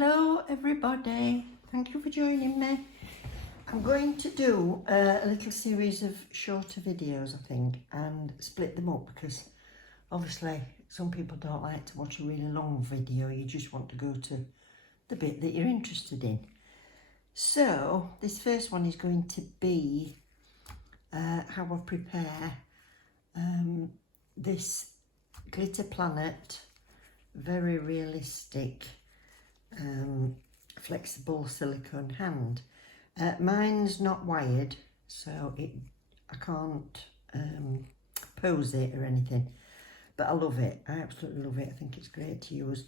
Hello everybody, thank you for joining me. I'm going to do a little series of shorter videos, I think, and split them up because obviously some people don't like to watch a really long video. You just want to go to the bit that you're interested in. So this first one is going to be how I prepare this glitter planet very realistic flexible silicone hand. Mine's not wired, so I can't pose it or anything, but I love it. I absolutely love it. I think it's great to use,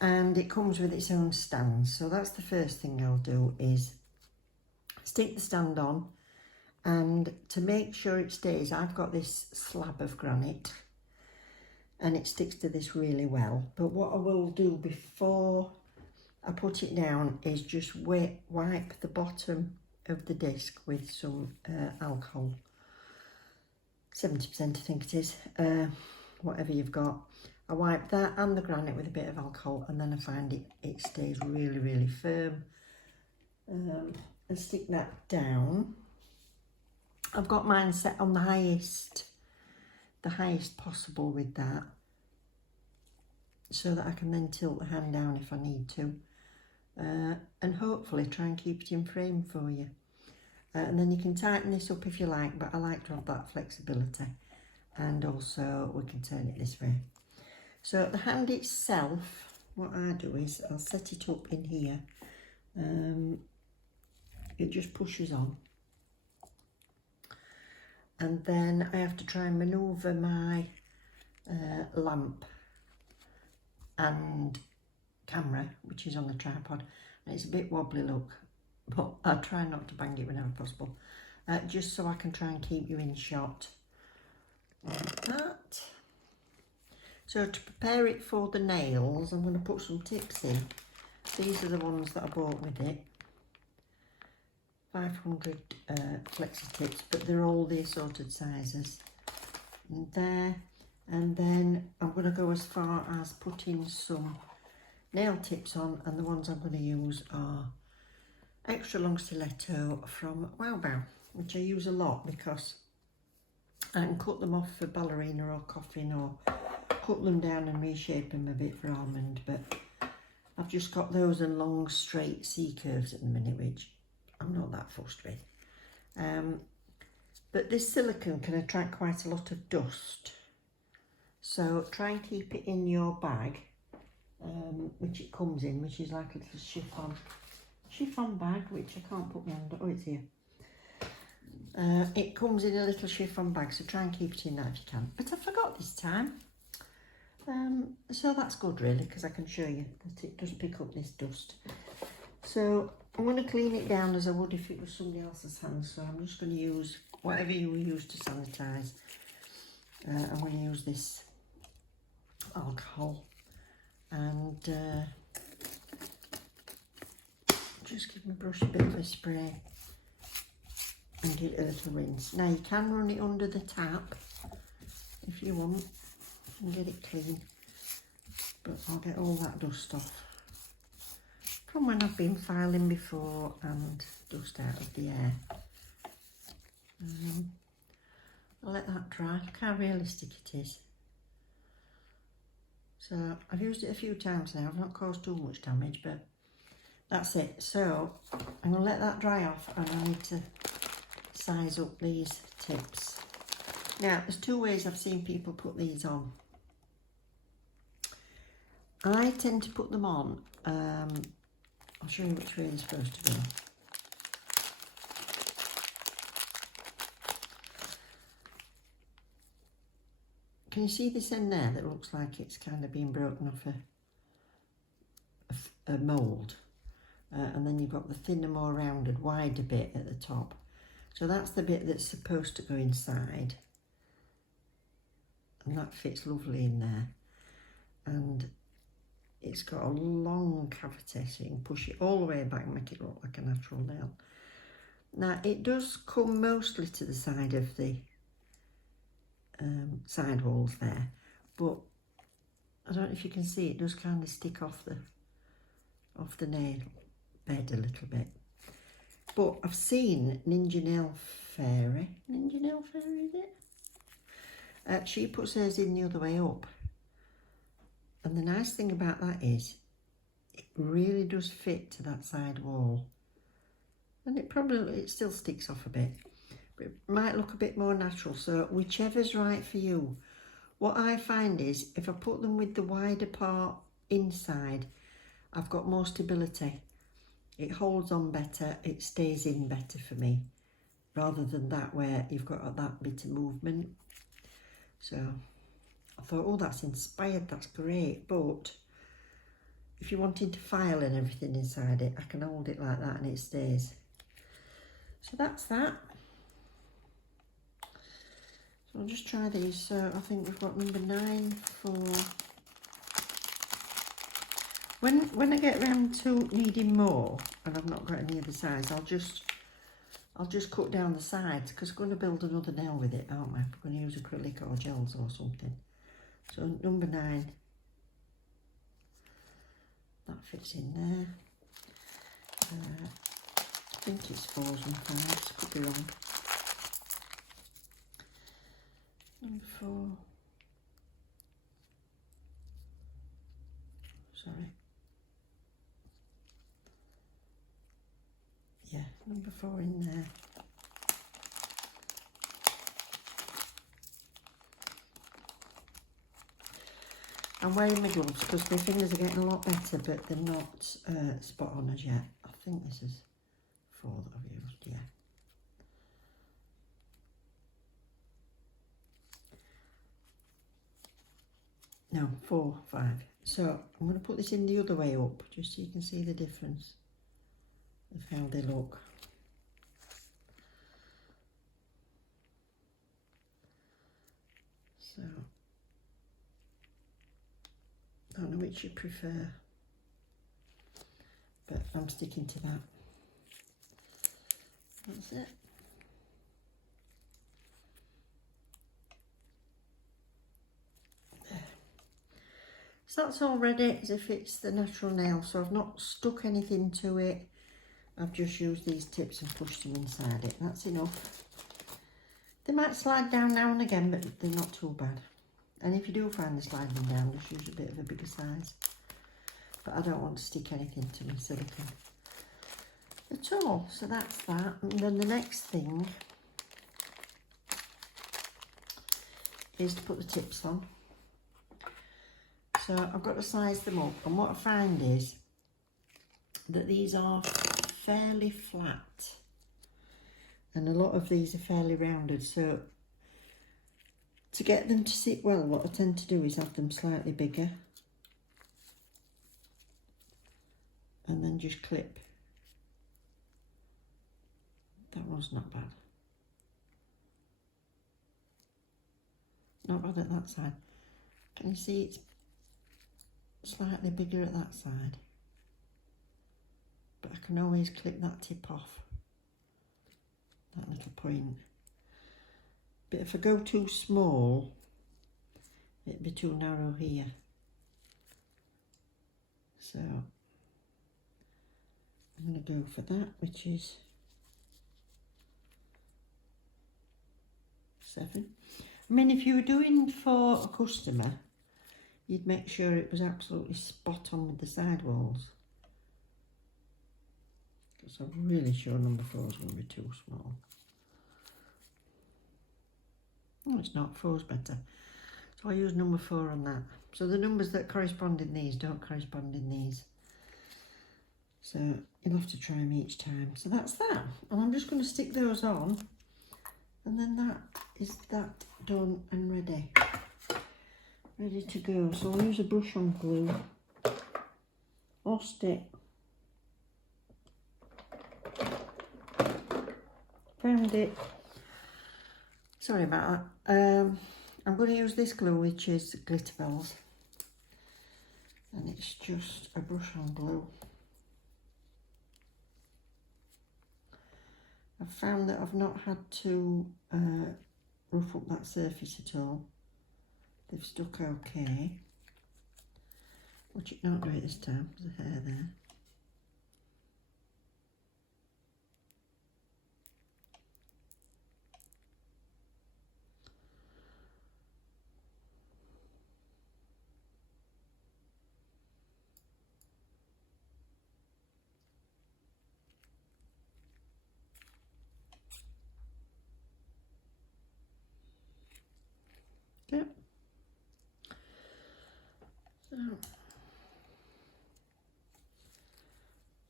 and it comes with its own stand. So that's the first thing I'll do, is stick the stand on, and to make sure it stays, I've got this slab of granite and it sticks to this really well. But what I will do before I put it down is just wipe the bottom of the disc with some alcohol, 70% I think it is, whatever you've got. I wipe that and the granite with a bit of alcohol, and then I find it stays really firm. And stick that down. I've got mine set on the highest possible with that, so that I can then tilt the hand down if I need to. And hopefully try and keep it in frame for you. And then you can tighten this up if you like, but I like to have that flexibility. And also we can turn it this way. So the hand itself, what I do is I'll set it up in here. It just pushes on. And then I have to try and manoeuvre my lamp and camera, which is on the tripod, and it's a bit wobbly, look, but I try not to bang it whenever possible, just so I can try and keep you in shot like that. So to prepare it for the nails, I'm going to put some tips in. These are the ones that I bought with it, 500 flexi tips, but they're all the assorted sizes. And there, and then I'm going to go as far as putting some nail tips on, and the ones I'm going to use are extra long stiletto from Wowboa, which I use a lot because I can cut them off for ballerina or coffin, or cut them down and reshape them a bit for almond, but I've just got those and long straight C curves at the minute, which I'm not that fussed with. But this silicone can attract quite a lot of dust, so try and keep it in your bag, which it comes in, which is like a little chiffon bag, which I can't put my hand on. Oh, it's here. It comes in a little chiffon bag, so try and keep it in that if you can. But I forgot this time, so that's good really, because I can show you that it does pick up this dust. So I'm going to clean it down as I would if it was somebody else's hand. So I'm just going to use whatever you use to sanitize. I'm going to use this alcohol and just give my brush a bit of a spray and give it a little rinse. Now you can run it under the tap if you want and get it clean, but I'll get all that dust off from when I've been filing before and dust out of the air. I'll let that dry. Look how realistic it is. So I've used it a few times now. I've not caused too much damage, but that's it. So I'm going to let that dry off, and I need to size up these tips. Now there's two ways I've seen people put these on. I tend to put them on, I'll show you which way they're supposed to go. Can you see this end there that looks like it's kind of been broken off a mould? And then you've got the thinner, more rounded, wider bit at the top. So that's the bit that's supposed to go inside. And that fits lovely in there. And it's got a long cavity, so you can push it all the way back and make it look like a natural nail. Now it does come mostly to the side of the side walls there, but I don't know if you can see, it does kind of stick off off the nail bed a little bit. But I've seen Ninja Nail Fairy, is it? She puts hers in the other way up. And the nice thing about that is, it really does fit to that side wall. And it still sticks off a bit. But it might look a bit more natural, so whichever's right for you. What I find is, if I put them with the wider part inside, I've got more stability. It holds on better, it stays in better for me, rather than that where you've got that bit of movement. So I thought, oh, that's inspired, that's great, but if you're wanting to file and everything inside it, I can hold it like that and it stays. So that's that. So I'll just try these. So I think we've got number 9 for... When I get round to needing more, and I've not got any other size, I'll just cut down the sides, because I'm going to build another nail with it, aren't I? I'm going to use acrylic or gels or something. So number 9, that fits in there. I think it's 4s and 5s, could be wrong. Number 4. Sorry. Yeah, number 4 in there. I'm wearing my gloves because my fingers are getting a lot better, but they're not spot on as yet. I think this is 4 that I've used, yeah. No, 4, 5. So I'm going to put this in the other way up, just so you can see the difference of how they look. So, I don't know which you prefer, but I'm sticking to that. That's it. There. So that's all ready as if it's the natural nail. So I've not stuck anything to it. I've just used these tips and pushed them inside it. That's enough. They might slide down now and again, but they're not too bad. And if you do find them sliding down, just use a bit of a bigger size. But I don't want to stick anything to my silicone at all. So that's that. And then the next thing is to put the tips on. So I've got to size them up. And what I find is that these are fairly flat. And a lot of these are fairly rounded. So to get them to sit well, what I tend to do is have them slightly bigger. And then just clip. That one's not bad. Not bad at that side. Can you see it's slightly bigger at that side? But I can always clip that tip off. That little point. But if I go too small, it'd be too narrow here. So I'm going to go for that, which is 7. I mean, if you were doing for a customer, you'd make sure it was absolutely spot on with the side walls. Because I'm really sure number 4 is going to be too small. Oh, it's not. 4's better. So I'll use number 4 on that. So the numbers that correspond in these don't correspond in these. So you'll have to try them each time. So that's that. And I'm just going to stick those on. And then that is that done and ready. Ready to go. So I'll use a brush on glue. Or stick. Found it. Sorry about that. I'm going to use this glue, which is Glitter Bells. And it's just a brush on glue. I've found that I've not had to rough up that surface at all. They've stuck okay. Watch it not do it this time, there's a hair there. So,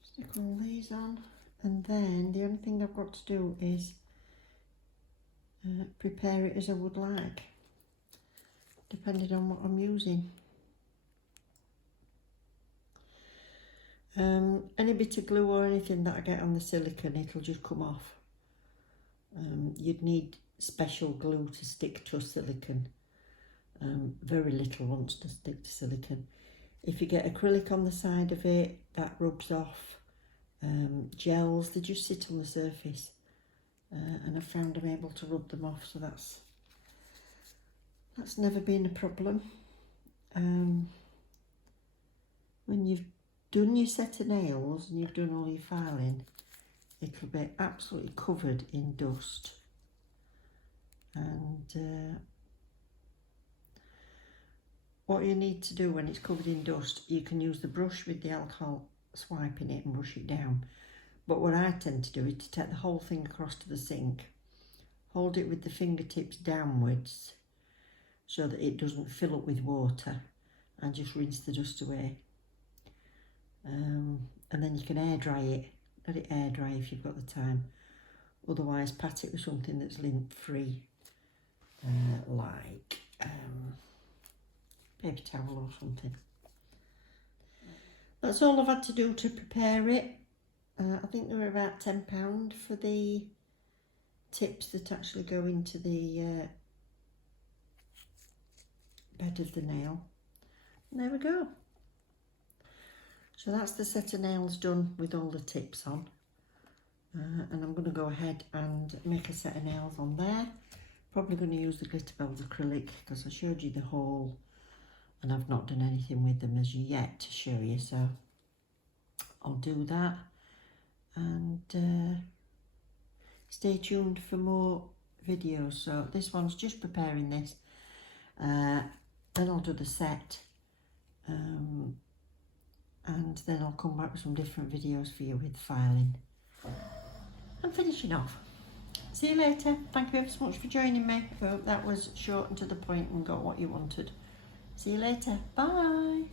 stick all these on, and then the only thing I've got to do is prepare it as I would like, depending on what I'm using. Any bit of glue or anything that I get on the silicone, it'll just come off. You'd need special glue to stick to silicone. Very little wants to stick to silicone. If you get acrylic on the side of it, that rubs off. Gels, they just sit on the surface, and I've found I'm able to rub them off, so that's never been a problem. When you've done your set of nails and you've done all your filing, it'll be absolutely covered in dust, and what you need to do when it's covered in dust, you can use the brush with the alcohol, swiping it and brush it down. But what I tend to do is to take the whole thing across to the sink, hold it with the fingertips downwards so that it doesn't fill up with water, and just rinse the dust away. And then you can air dry it. Let it air dry if you've got the time. Otherwise, pat it with something that's lint free, like paper towel or something. That's all I've had to do to prepare it. I think they were about £10 for the tips that actually go into the bed of the nail. And there we go. So that's the set of nails done with all the tips on. And I'm going to go ahead and make a set of nails on there. Probably going to use the Glitterbels acrylic because I showed you the haul and I've not done anything with them as yet to show you, so I'll do that. And stay tuned for more videos. So this one's just preparing this, then I'll do the set, and then I'll come back with some different videos for you with filing and finishing off. See you later. Thank you ever so much for joining me. I hope that was short and to the point and got what you wanted. See you later. Bye.